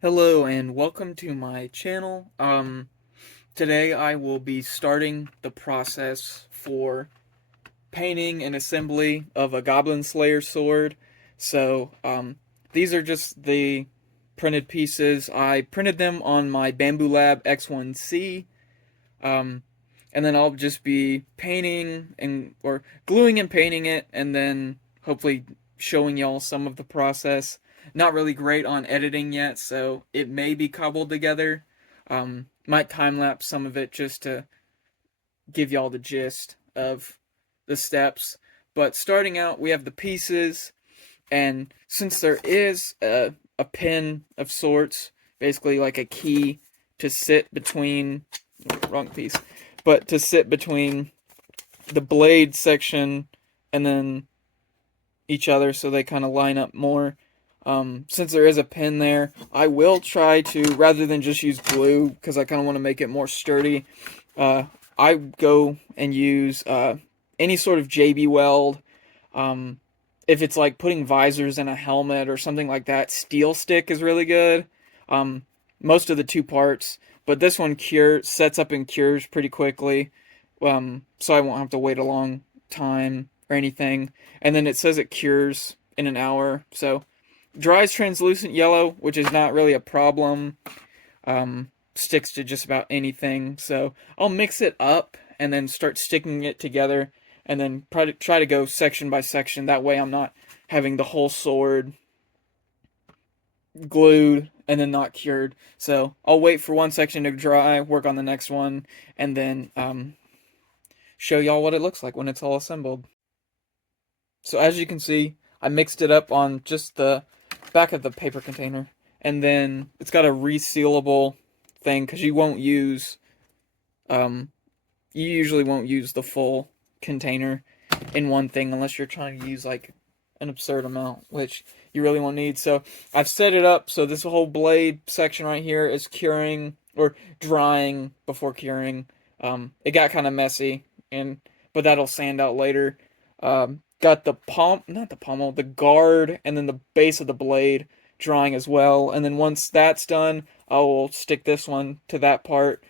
Hello and welcome to my channel. Today I will be starting the process for painting and assembly of a Goblin Slayer Sword. These are just the printed pieces. I printed them on my BambuLab X1C. Um, and then I'll just be painting or gluing and painting it, and then hopefully showing y'all some of the process. Not really great on editing yet, so it may be cobbled together. Might time lapse some of it just to give y'all the gist of the steps. But starting out, we have the pieces, and since there is a pin of sorts, basically like a key to sit between, wrong piece, but to sit between the blade section and then each other so they kind of line up more. Since there is a pin there, I will try to, rather than just use glue, because I kind of want to make it more sturdy, I go and use any sort of JB weld. If it's like putting visors in a helmet or something like that, steel stick is really good. Most of the two parts, but this one sets up and cures pretty quickly, so I won't have to wait a long time or anything. And then it says it cures in an hour, so dries translucent yellow, which is not really a problem. Sticks to just about anything. So I'll mix it up and then start sticking it together, and then try to go section by section. That way I'm not having the whole sword glued and then not cured. So I'll wait for one section to dry, work on the next one, and then show y'all what it looks like when it's all assembled. So as you can see, I mixed it up on just the back of the paper container, and then it's got a resealable thing because you usually won't use the full container in one thing unless you're trying to use like an absurd amount, which you really won't need. So I've set it up so this whole blade section right here is curing or drying before curing. It got kind of messy, but that'll sand out later. Got the guard, and then the base of the blade drying as well. And then once that's done, I will stick this one to that part,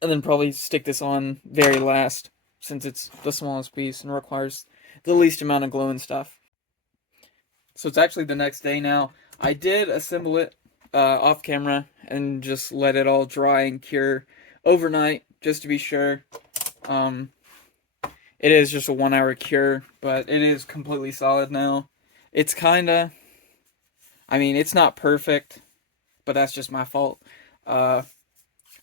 and then probably stick this on very last, since it's the smallest piece and requires the least amount of glue and stuff. So it's actually the next day now. I did assemble it off camera and just let it all dry and cure overnight, just to be sure. It is just a 1 hour cure, but it is completely solid now. It's it's not perfect, but that's just my fault.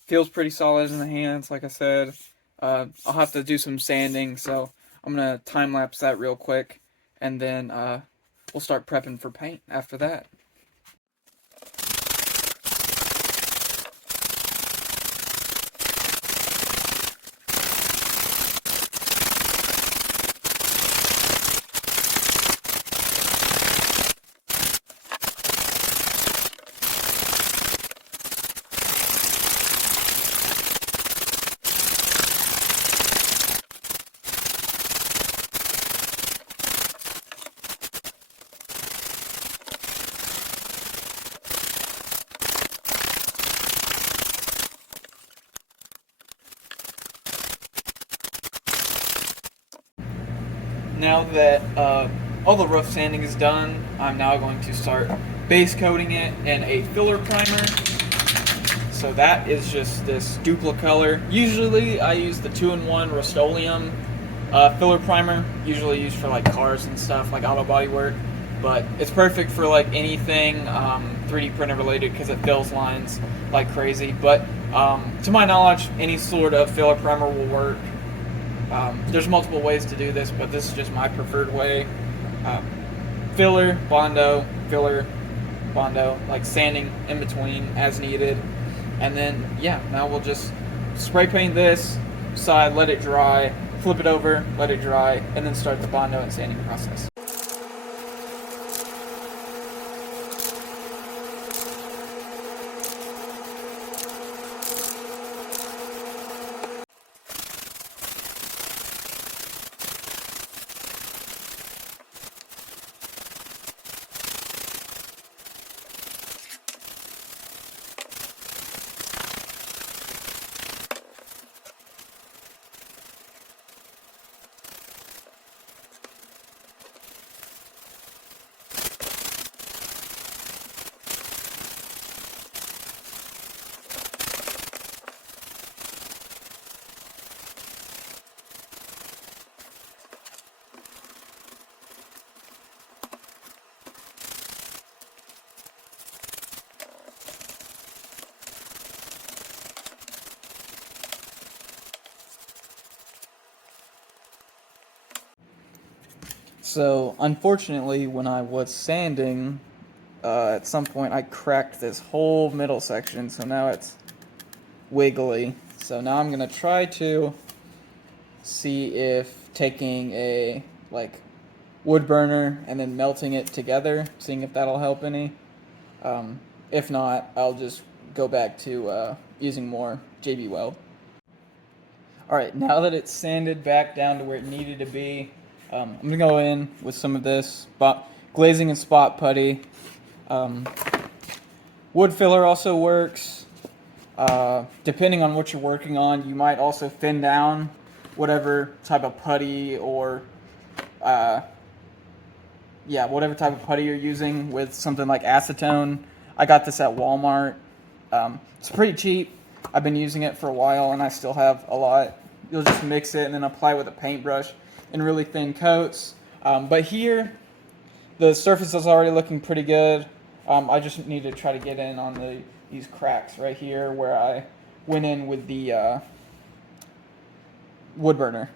Feels pretty solid in the hands, like I said. I'll have to do some sanding, so I'm going to time-lapse that real quick, and then we'll start prepping for paint after that. Now that all the rough sanding is done, I'm now going to start base coating it in a filler primer. So that is just this Duplicolor. Usually I use the 2-in-1 Rust-Oleum filler primer, usually used for like cars and stuff, like auto body work. But it's perfect for like anything 3D printer related because it fills lines like crazy. But to my knowledge, any sort of filler primer will work. There's multiple ways to do this, but this is just my preferred way. Filler, Bondo, filler, Bondo, like sanding in between as needed. And then, yeah, now we'll just spray paint this side, let it dry, flip it over, let it dry, and then start the Bondo and sanding process. So, unfortunately, when I was sanding, at some point I cracked this whole middle section, so now it's wiggly. So now I'm gonna try to see if taking a, like, wood burner and then melting it together, seeing if that'll help any. If not, I'll just go back to using more JB Weld. Alright, now that it's sanded back down to where it needed to be, I'm going to go in with some of this glazing and spot putty. Wood filler also works. Depending on what you're working on, you might also thin down whatever type of putty or whatever type of putty you're using with something like acetone. I got this at Walmart. It's pretty cheap. I've been using it for a while and I still have a lot. You'll just mix it and then apply with a paintbrush in really thin coats. But here, the surface is already looking pretty good. I just need to try to get in on these cracks right here where I went in with the wood burner.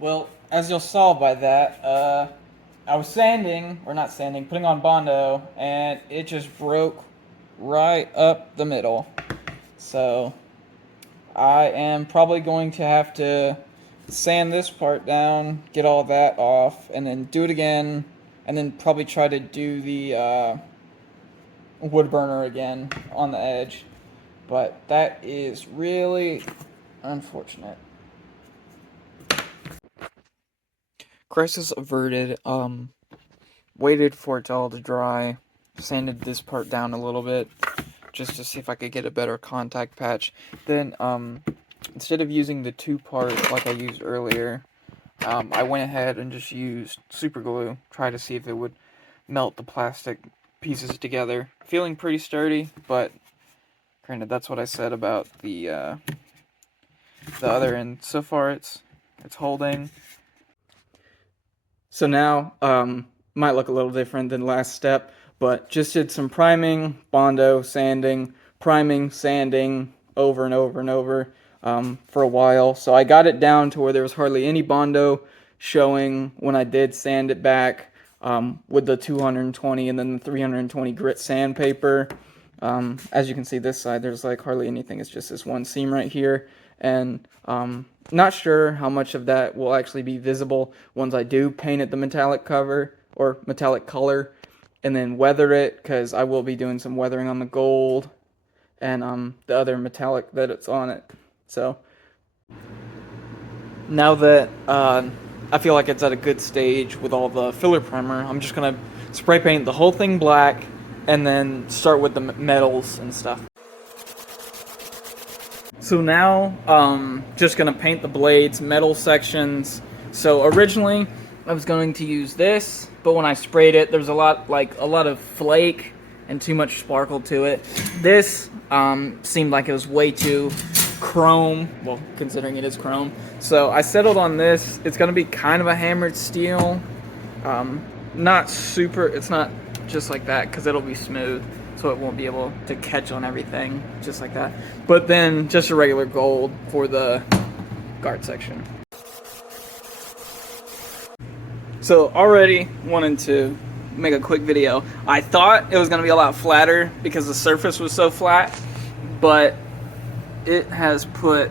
Well, as you'll saw by that, I was putting on Bondo, and it just broke right up the middle. So, I am probably going to have to sand this part down, get all that off, and then do it again, and then probably try to do the wood burner again on the edge. But that is really unfortunate. Crisis averted. Waited for it all to dry, sanded this part down a little bit, just to see if I could get a better contact patch. Then, instead of using the two-part like I used earlier, I went ahead and just used super glue, try to see if it would melt the plastic pieces together. Feeling pretty sturdy, but granted, that's what I said about the other end. So far, it's holding. So now, might look a little different than last step, but just did some priming, Bondo, sanding, priming, sanding, over and over and over for a while. So I got it down to where there was hardly any Bondo showing when I did sand it back with the 220 and then the 320 grit sandpaper. As you can see this side, there's like hardly anything. It's just this one seam right here. And not sure how much of that will actually be visible once I do paint it the metallic cover or metallic color and then weather it, because I will be doing some weathering on the gold and the other metallic that it's on it. So now that I feel like it's at a good stage with all the filler primer, I'm just gonna spray paint the whole thing black and then start with the metals and stuff. So now, just gonna paint the blades, metal sections. So originally, I was going to use this, but when I sprayed it, there was a lot of flake and too much sparkle to it. This seemed like it was way too chrome, well, considering it is chrome. So I settled on this. It's gonna be kind of a hammered steel. Not super, it's not just like that, because it'll be smooth, so it won't be able to catch on everything just like that. But then just a regular gold for the guard section. So already wanted to make a quick video. I thought it was going to be a lot flatter because the surface was so flat, but it has put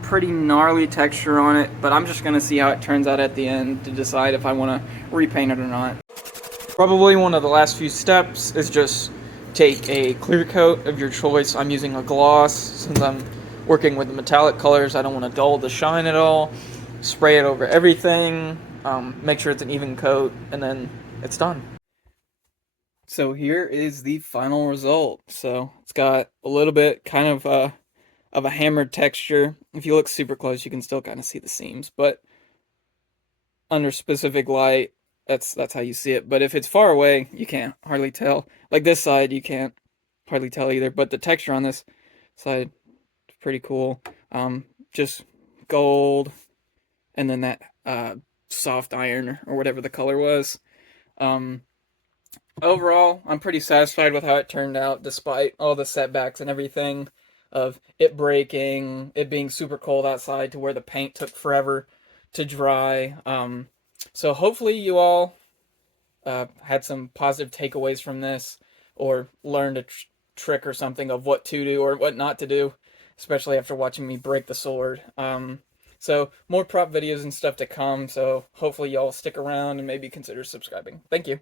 pretty gnarly texture on it. But I'm just going to see how it turns out at the end to decide if I want to repaint it or not. Probably one of the last few steps is just take a clear coat of your choice. I'm using a gloss since I'm working with the metallic colors. I don't want to dull the shine at all. Spray it over everything, make sure it's an even coat, and then it's done. So here is the final result. So it's got a little bit kind of a hammered texture. If you look super close, you can still kind of see the seams, but under specific light, that's how you see it. But if it's far away, you can't hardly tell. Like this side, you can't hardly tell either. But the texture on this side is pretty cool. Just gold, and then that soft iron or whatever the color was. Um, Overall, I'm pretty satisfied with how it turned out, despite all the setbacks and everything of it breaking, it being super cold outside to where the paint took forever to dry. So hopefully you all had some positive takeaways from this, or learned a trick or something of what to do or what not to do, especially after watching me break the sword. So more prop videos and stuff to come. So hopefully y'all stick around and maybe consider subscribing. Thank you.